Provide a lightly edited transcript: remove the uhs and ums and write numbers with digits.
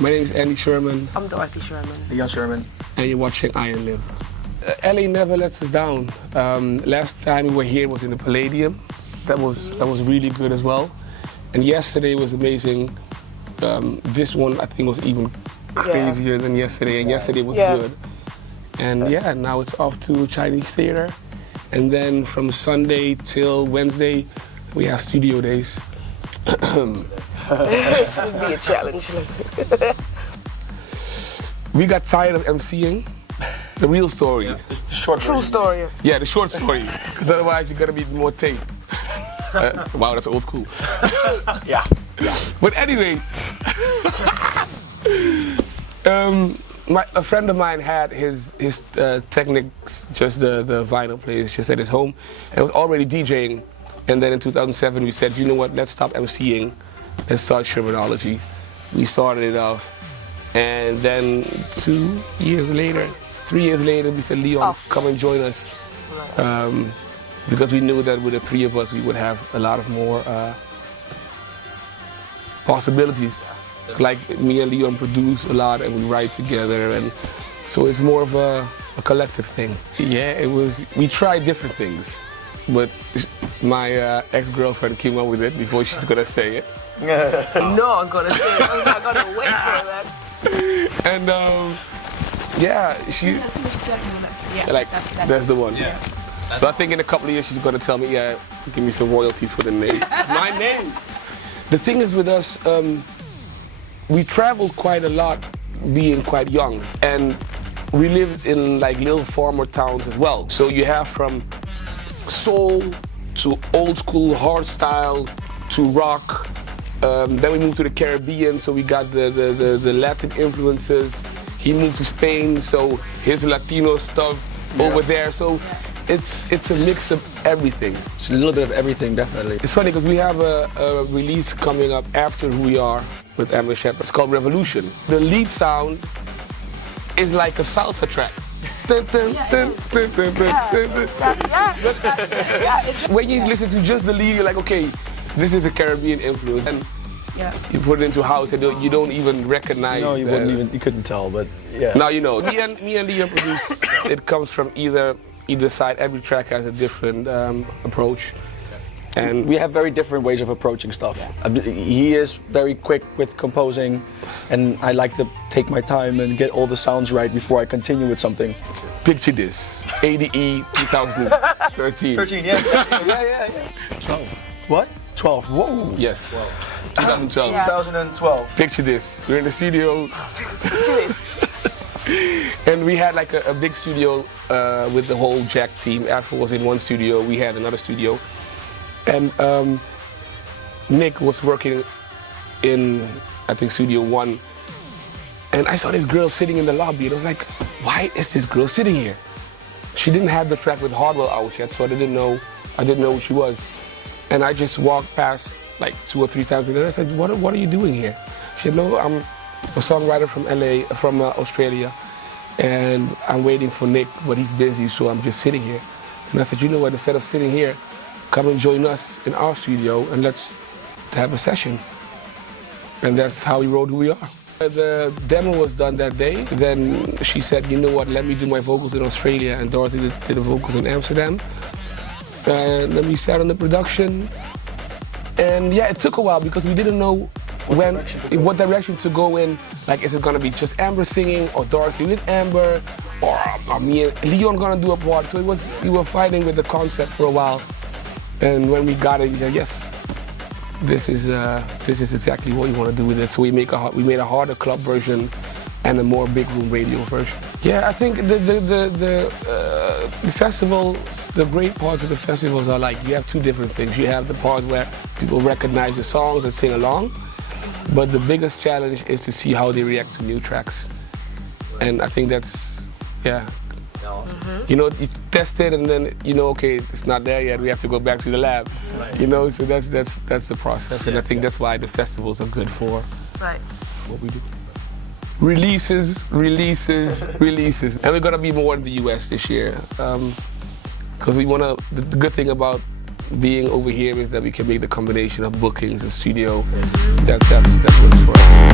My name is Andy Sherman. I'm Dorothy Sherman. Leon Sherman. And you're watching iEnlive. LA never lets us down. Last time we were here was in the Palladium. That was really good as well. And yesterday was amazing. This one I think was even crazier than yesterday, and yesterday was good. And yeah, now it's off to Chinese theater. And then from Sunday till Wednesday, we have studio days. It should be a challenge. We got tired of MCing. The real story. The short True version. story. Yeah, the short story. Because otherwise you're gonna be more tape. Wow, that's old school. Yeah. But anyway, a friend of mine had his Technics, just the vinyl players, just at his home, and was already DJing. And then in 2007 we said, you know what, let's stop MCing, let's start Shermanology. We started it off, and then 3 years later, we said, Leon, come and join us. Because we knew that with the three of us, we would have a lot of more possibilities. Like me and Leon produce a lot and we write together, and so it's more of a collective thing. Yeah, it was. We tried different things, but my ex-girlfriend came up with it before she's gonna say it. No, I'm gonna say it. I'm not gonna wait for that. And yeah, she. As soon as she said, yeah, Like that's the one. Yeah. So I think in a couple of years she's gonna tell me, yeah, give me some royalties for the name. My name. The thing is with us, we traveled quite a lot, being quite young, and we lived in like little farmer towns as well. So you have from soul to old school hard style to rock. Then we moved to the Caribbean, so we got the Latin influences. He moved to Spain, so his Latino stuff over there. So it's a mix of everything. It's a little bit of everything, definitely. It's funny because we have a release coming up after Who We Are with Amber Shepard. It's called Revolution. The lead sound is like a salsa track. When you listen to just the lead, you're like, okay, this is a Caribbean influence. And you put it into house and you don't even recognize. No, you couldn't tell, but yeah. Now you know. Me and Leon produce. It comes from either side. Every track has a different approach. And we have very different ways of approaching stuff. He is very quick with composing, and I like to take my time and get all the sounds right before I continue with something. Picture this, ADE 2013. 13, yeah. Yeah. 12. What? 12, whoa. Yes, 2012. 2012. Picture this, we're in the studio. And we had like a big studio with the whole Jack team. Afro was in one studio, we had another studio. And Nick was working in, I think, Studio 1. And I saw this girl sitting in the lobby, and I was like, why is this girl sitting here? She didn't have the track with Hardwell out yet, so I didn't know who she was. And I just walked past like 2 or 3 times, and then I said, what are you doing here? She said, no, I'm a songwriter from Australia, and I'm waiting for Nick, but he's busy, so I'm just sitting here. And I said, you know what, instead of sitting here, come and join us in our studio and let's have a session. And that's how we wrote Who We Are. The demo was done that day. Then she said, you know what, let me do my vocals in Australia, and Dorothy did the vocals in Amsterdam. And then we sat on the production. And yeah, it took a while because we didn't know what direction to go in. Like, is it gonna be just Amber singing, or Dorothy with Amber, or me and Leon gonna do a part? So we were fighting with the concept for a while. And when we got it, we said, yes, this is exactly what we want to do with it. So we made a harder club version and a more big room radio version. Yeah, I think the festivals, the great parts of the festivals are like, you have two different things. You have the part where people recognize the songs and sing along, but the biggest challenge is to see how they react to new tracks. And I think that's, yeah. You know, you test it and then you know, okay, it's not there yet. We have to go back to the lab. Right. You know, so that's the process, and I think that's why the festivals are good for what we do. Releases, and we're gonna be more in the US this year, because we wanna. The good thing about being over here is that we can make the combination of bookings and studio. That works for us.